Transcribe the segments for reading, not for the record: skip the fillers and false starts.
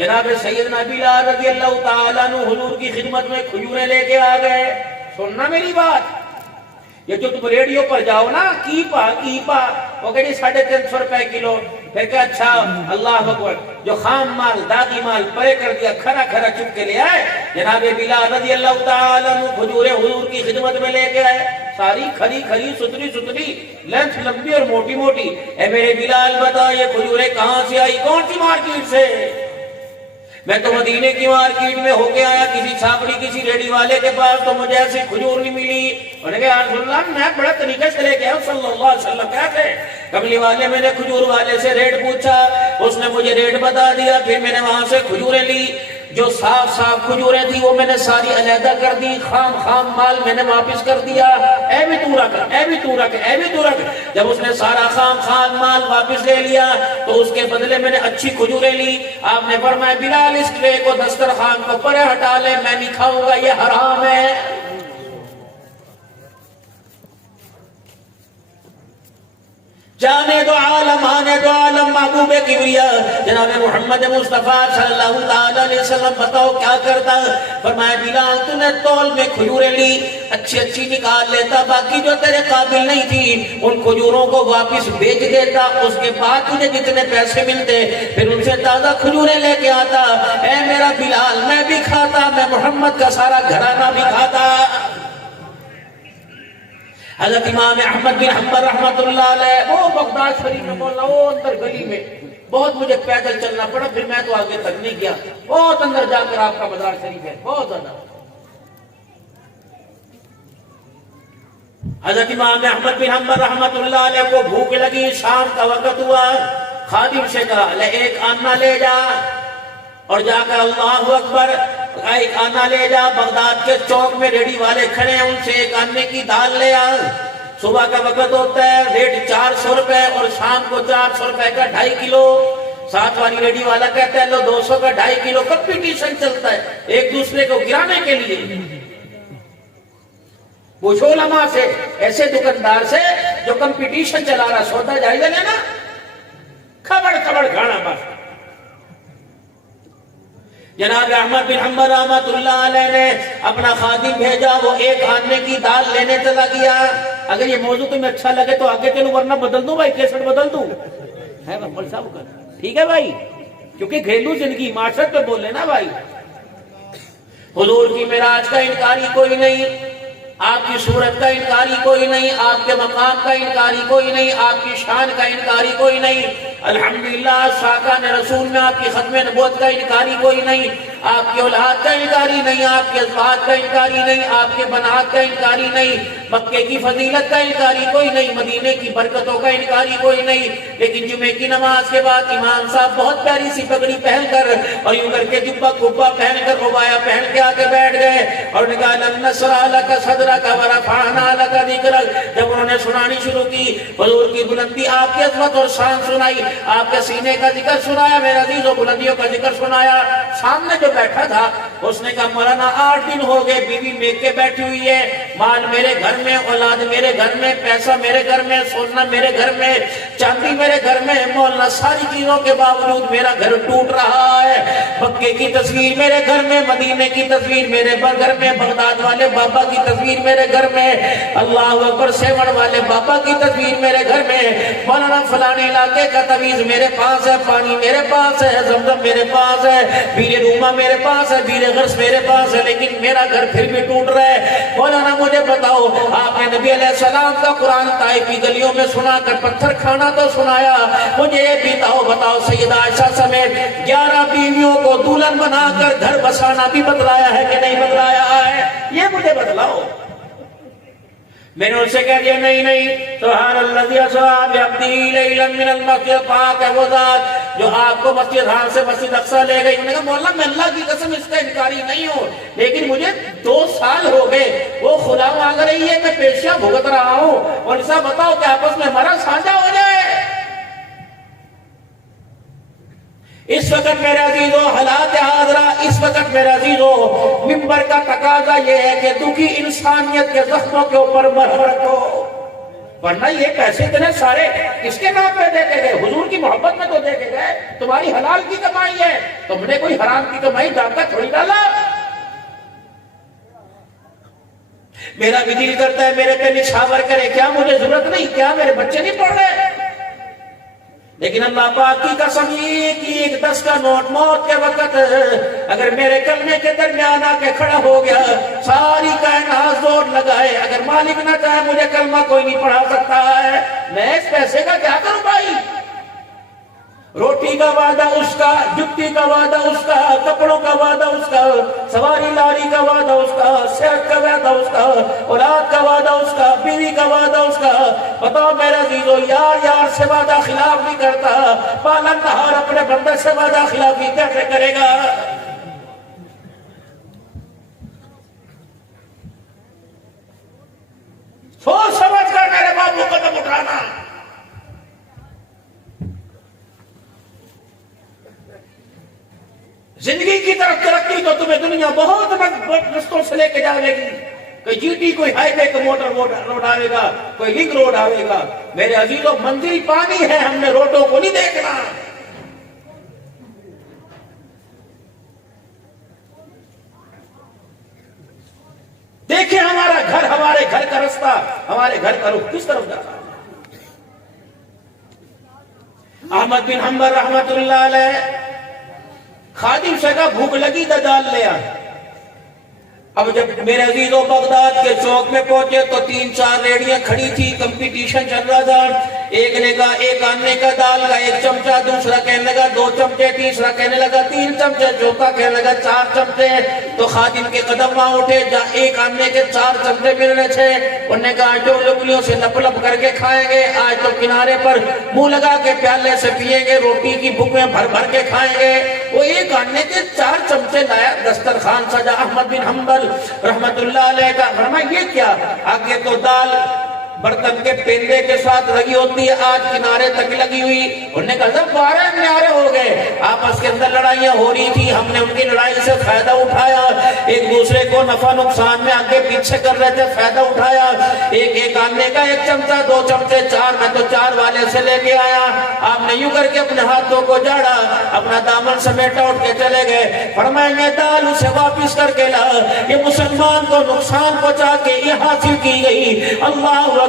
جناب سیدنا بلال رضی اللہ تعالیٰ عنہ حضور کی خدمت میں کھجوریں لے کے آ گئے. سننا میری بات, یہ جو تم ریڈیو پر جاؤ نا کیپا وہ کہہ 350 روپے کلو, پھر کہ اچھا اللہ اکبر, جو خام مال داغی مال پرے کر دیا, کھرا چپ کے لے آئے. جناب بلال رضی اللہ تعالیٰ عنہ کھجوریں حضور کی خدمت میں لے کے آئے, ساری کھری ستری, لینتھ لمبی اور موٹی. اے میرے بلال بتا یہ کھجوریں کہاں سے آئی, کون سی مارکیٹ سے؟ میں تو مدینے کی مارکیٹ میں ہو کے آیا, کسی چھاپڑی کسی ریڈی والے کے پاس, تو مجھے ایسی کھجور نہیں ملی. انہوں نے کہا یا رسول اللہ میں بڑا طریقے سے لے کے آیا صلی اللہ علیہ وسلم. کیسے؟ کملی والے میں نے کھجور والے سے ریٹ پوچھا, اس نے مجھے ریٹ بتا دیا, پھر میں نے وہاں سے کھجوریں لی. جو صاف کھجوریں تھی وہ میں نے ساری علیحدہ کر دی, خام مال میں نے واپس کر دیا. اے بھی تو رکھ. جب اس نے سارا خام مال واپس لے لیا تو اس کے بدلے میں نے اچھی کھجوریں لی. آپ نے فرمایا بلال اس ٹرے کو دسترخوان کو پرے ہٹا لے, میں نہیں کھاؤں گا, یہ حرام ہے. جانے دو عالم آنے دو عالم محبوب کبریا جناب محمد مصطفیٰ صلی اللہ علیہ وسلم بتاؤ کیا کرتا. فرمایا بلال تو نے تول میں کھجوریں لی, اچھی نکال لیتا, باقی جو تیرے قابل نہیں تھی ان کھجوروں کو واپس بیچ دیتا, اس کے بعد تجھے جتنے پیسے ملتے پھر ان سے تازہ کھجوریں لے کے آتا. اے میرا بلال میں بھی کھاتا, میں محمد کا سارا گھرانہ بھی کھاتا. حضرت امام احمد بن حنبل رحمت اللہ علیہ وہ بغداد شریف میں مولا, وہ اندر گلی میں بہت مجھے پیدل چلنا پڑا, پھر میں تو آگے تک نہیں گیا, بہت اندر جا کر آپ کا مزار شریف ہے, بہت زیادہ. حضرت امام احمد بن حنبل رحمت اللہ علیہ کو بھوک لگی, شام کا وقت ہوا, خادم سے کہا لے ایک آنا لے جا, اور جا کر اللہ اکبر ایک آنا لے جا. بغداد کے چوک میں ریڈی والے کھڑے ہیں, ان سے ایک آنے کی دال لے آ. صبح کا وقت ہوتا ہے, ریٹ 400 روپے, اور شام کو 400 روپے کا 2.5 کلو. ساتھ والی ریڈی والا کہتا ہے لو 200 کا 2.5 کلو. کمپٹیشن چلتا ہے ایک دوسرے کو گرانے کے لیے. پوچھو علماء سے, ایسے دکاندار سے جو کمپٹیشن چلا رہا, سودا جائزہ لینا, کھبڑ کھانا بس. جناب احمد بن حنبل رحمت اللہ علیہ نے اپنا خادم بھیجا, وہ ایک آنے کی دال لینے چلا گیا. اگر یہ موضوع تمہیں اچھا لگے تو آگے چلو, ورنہ بدل دوں بھائی, کیسٹ بدل دوں ہے محمد صاحب کا, ٹھیک ہے بھائی, کیونکہ گھریلو زندگی معاشرت پہ بول لینا بھائی. حضور کی معراج کا انکاری کوئی نہیں, آپ کی صورت کا انکاری کوئی نہیں, آپ کے مقام کا انکاری کوئی نہیں, آپ کی شان کا انکاری کوئی نہیں. الحمدللہ شاکان رسول میں آپ کی ختم نبوت کا انکاری کوئی نہیں, آپ کی اولاد کا انکاری نہیں, آپ کے ازواج کا انکاری نہیں, آپ کے بنات کا انکاری نہیں, مکے کی فضیلت کا انکاری کوئی نہیں, مدینے کی برکتوں کا انکاری کوئی نہیں. لیکن جمعے کی نماز کے بعد امام صاحب بہت پیاری سی پگڑی پہن کر اور یوں کر کے جبہ کبا پہن کر ربایا پہن کے آگے بیٹھ گئے, اور نے کہا لم نشرح لک صدرک ورفعنا لک ذکرک. جب انہوں نے سنانی شروع کی, حضور کی بلندی, آپ کی عظمت اور شان سنائی, آپ کے سینے کا ذکر سنایا, میرے عزیز و بلندیوں کا ذکر سنایا. سامنے جو بیٹھا تھا اس نے کہا مولانا 8 دن ہو گئے بیوی میک کے بیٹھی ہوئی ہے, مال میرے گھر میں, اولاد میرے گھر میں, پیسہ میرے گھر میں, سونا میرے گھر میں, چاندی میرے گھر میں, مولانا ساری چیزوں کے باوجود میرا گھر ٹوٹ رہا ہے. مکے کی تصویر میرے گھر میں, مدینے کی تصویر میرے گھر میں, بغداد والے بابا کی تصویر میرے گھر میں, اللہ اکبر سیوڑ والے بابا کی تصویر میرے گھر میں, مولانا فلانے علاقے کا تعویذ میرے پاس ہے, پانی میرے پاس ہے, زمزم میرے پاس ہے, بیر روما میرے پاس ہے, بیر غرس میرے پاس ہے, لیکن میرا گھر پھر بھی ٹوٹ رہا ہے. مولانا مجھے بتاؤ, آپ نے نبی علیہ السلام کا قرآن طائف کی گلیوں میں سنا کر پتھر کھانا تو سنایا, مجھے یہ بھی بتاؤ سیدہ عائشہ سمیت 11 بیویوں کو دلہن بنا کر گھر بسانا بھی بتلایا ہے کہ نہیں بتلایا ہے, یہ مجھے بتلاؤ. میں نے ان سے کہہ دیا نہیں, سبحان الذی اسریٰ بعبدہ لیلا من المسجد, پاک ہے وہ ذات جو آپ کو مسجد حرام سے مسجد اقصیٰ لے گئی. انہوں نے کہا مولا میں اللہ کی قسم اس کا انکاری نہیں ہوں, لیکن مجھے 2 سال ہو گئے, وہ خدا مانگ رہی ہے, میں پیشیاں بھگت رہا ہوں, اور ان سے بتاؤ کہ آپس میں ہمارا سانجھا ہو جائے. اس وقت میرے عزیزو حالات حاضرہ, اس وقت میرے عزیزو منبر کا تقاضا یہ ہے کہ دکھی انسانیت کے زخموں کے اوپر مرہم رکھو. ورنہ یہ پیسے اتنے سارے کس کے نام پہ دے کے گئے؟ حضور کی محبت میں تو دے کے گئے، تمہاری حلال کی کمائی ہے، تم نے کوئی حرام کی کمائی ڈاکہ تھوڑی ڈالا۔ میرا بھی دل کرتا ہے میرے پہ نچھاور کرے، کیا مجھے ضرورت نہیں؟ کیا میرے بچے نہیں پڑھ رہے؟ لیکن اللہ پاک کی قسم یہ کہ ایک 10 کا نوٹ موت کے وقت اگر میرے کلمے کے درمیان آ کے کھڑا ہو گیا، ساری کائنات زور لگائے، اگر مالک نہ چاہے مجھے کلمہ کوئی نہیں پڑھا سکتا ہے، میں اس پیسے کا کیا کروں بھائی؟ روٹی کا وعدہ اس کا، جُتی کا وعدہ اس کا، کپڑوں کا وعدہ اس کا، سواری لاری کا وعدہ اس کا، صحت کا وعدہ اس کا، اولاد کا وعدہ اس کا، بیوی کا وعدہ اس کا۔ بتاؤ میرے عزیزو، یار سے وعدہ خلاف نہیں کرتا، پالن نہار اپنے بندے سے وعدہ خلافی کیسے کرے گا؟ سوچ سمجھ کر میرے بابو قدم اٹھانا۔ زندگی کی طرف ترقی تو تمہیں دنیا بہت رستوں سے لے کے جاوے گی، کوئی جی ٹی، کوئی ہائی وے کا موٹر روڈ آئے گا، کوئی لنک روڈ آئے گا۔ میرے عزیزوں، منزل پانی ہے، ہم نے روڈوں کو نہیں دیکھنا۔ دیکھیں ہمارا گھر، ہمارے گھر کا رستہ، ہمارے گھر کا رخ کس طرف جاتا ہے۔ احمد بن حنبل رحمت اللہ علیہ خادم سے کہا بھوک لگی تو دال لے آ۔ اب جب میرے عزیزوں بغداد کے چوک میں پہنچے تو 3-4 ریڑیاں کھڑی تھی، کمپٹیشن چل رہا تھا۔ ایک نے کہا ایک آنے کا دال کا 1 چمچہ، دوسرا کہنے لگا 2 چمچے، تیسرا کہنے لگا 3 چمچے، چوتھا کہنے لگا 4 چمچے۔ تو خادم کے قدم وہاں اٹھے، ایک آنے کے 4 چمچے مل رہے تھے۔ انہوں نے کہا جو انگلیوں سے لپ لپ کر کے کھائیں گے، آج تو کنارے پر منہ لگا کے پیالے سے پیئیں گے، روٹی کی بھوکیں بھر بھر کے کھائیں گے۔ وہ ایک آنے کے 4 چمچے لایا، دسترخوان سجا۔ احمد بن حنبل رحمت اللہ علیہ کا فرمایا یہ کیا؟ آگے تو دال برتن کے پیندے کے ساتھ لگی ہوتی ہے، آج کنارے تک لگی ہوئی۔ انہوں نے کہا سب 12 کنارے ہو گئے، آپس کے اندر لڑائیاں ہو رہی تھی، ہم نے ان کی لڑائی سے فائدہ اٹھایا، ایک دوسرے کو نفع نقصان میں آگے پیچھے کر رہے تھے، فائدہ اٹھایا۔ ایک آنے کا 1 چمچہ، 2 چمچے، 4، میں تو 4 والے سے لے کے آیا۔ آپ نے یوں کر کے اپنے ہاتھوں کو جاڑا، اپنا دامن سمیٹا، اٹھ کے چلے گئے۔ فرمایا یہ دال اسے واپس کر کے لا، یہ مسلمان کو نقصان پہنچا کے یہ حاصل کی گئی۔ اللہ اکبر!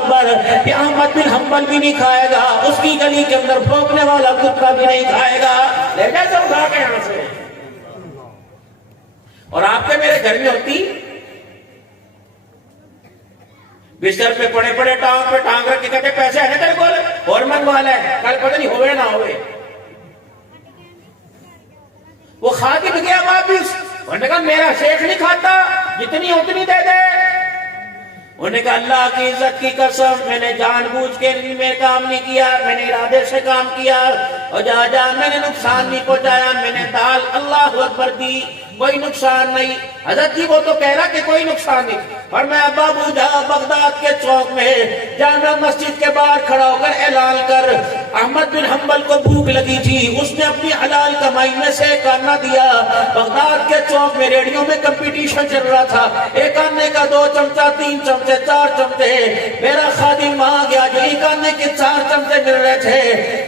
کہ احمد بن حنبل بھی نہیں کھائے گا، اس کی گلی کے اندر بھونکنے والا کتا بھی نہیں کھائے گا۔ لے جا سب اٹھا کے یہاں سے۔ اور آپ کے میرے گھر میں ہوتی بستر پہ پڑے پڑے ٹانگ پہ ٹانگ رکھ کے کہتے پیسے ہے نا تیرے کو اور منگوا لے، کل پتہ نہیں ہوئے نہ ہوئے۔ وہ خادم گیا واپس، انہوں نے کہا میرا شیخ نہیں کھاتا، جتنی اتنی دے دے۔ انہوں نے کہا اللہ کی عزت کی قسم، میں نے جان بوجھ کے میں کام نہیں کیا، میں نے ارادے سے کام کیا، اور جا میں نے نقصان نہیں پہنچایا، میں نے دال اللہ اکبر دی، کوئی نقصان نہیں۔ حضرت جی وہ تو کہہ رہا کہ کوئی نقصان نہیں۔ اور میں بابو جا بغداد کے چوک میں جامع مسجد کے باہر کھڑا ہو کر اعلان کر، احمد بن حنبل کو بھوک لگی تھی، اس نے اپنی حلال کمائی میں سے ایک آنا دیا۔ بغداد کے چوک میں ریڈیو میں کمپٹیشن چل رہا تھا، ایک آنے کا 2 چمچہ، 3 چمچے، 4 چمچے۔ میرا خادم وہاں گیا، جو ایک آنے کے 4 چمچے مل رہے تھے،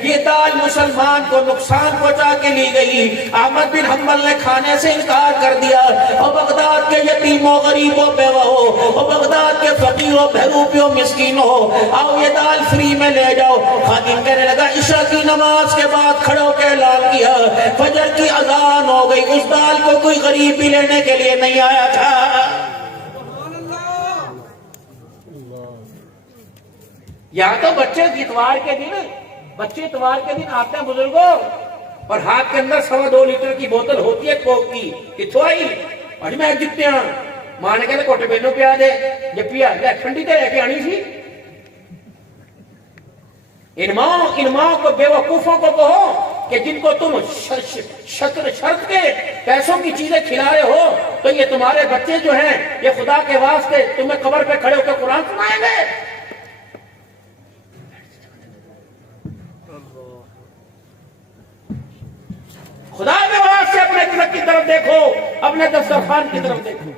یہ دال مسلمان کو نقصان پہنچا کے لی گئی۔ احمد بن حنبل نے کھانے سے انکار کر دیا۔ اور بغداد کے یتیموں، غریبوں، بیوہوں، اور بغداد کے فقیروں، بہروپیوں، مسکینوں، آؤ یہ دال فری میں لے جاؤ۔ خادم کہنے لگا عشاء کی نماز کے بعد کھڑے ہو کے اعلان کیا، فجر کی اذان ہو گئی، اس دال کو کوئی غریب بھی لینے کے لیے نہیں آیا تھا۔ یہاں تو بچے اتوار کے دن آتے ہیں بزرگوں، اور ہاتھ کے اندر 2.25 لیٹر کی بوتل ہوتی ہے کوک کی، کتوں آئی اور میں جتنے ماں نے کہتے کوٹے بینوں پیا دے، جب پیا لے ٹھنڈی تے رہ کے آنی سی۔ ان ماں کو بے وقوفوں کو کہو کہ جن کو تم شرط کے پیسوں کی چیزیں کھلا رہے ہو، تو یہ تمہارے بچے جو ہیں یہ خدا کے واسطے تمہیں قبر پہ کھڑے ہو کے قرآن سنائیں گے۔ خدا کے واسطے اپنے دل کی طرف دیکھو، اپنے دسترخوان کی طرف دیکھو۔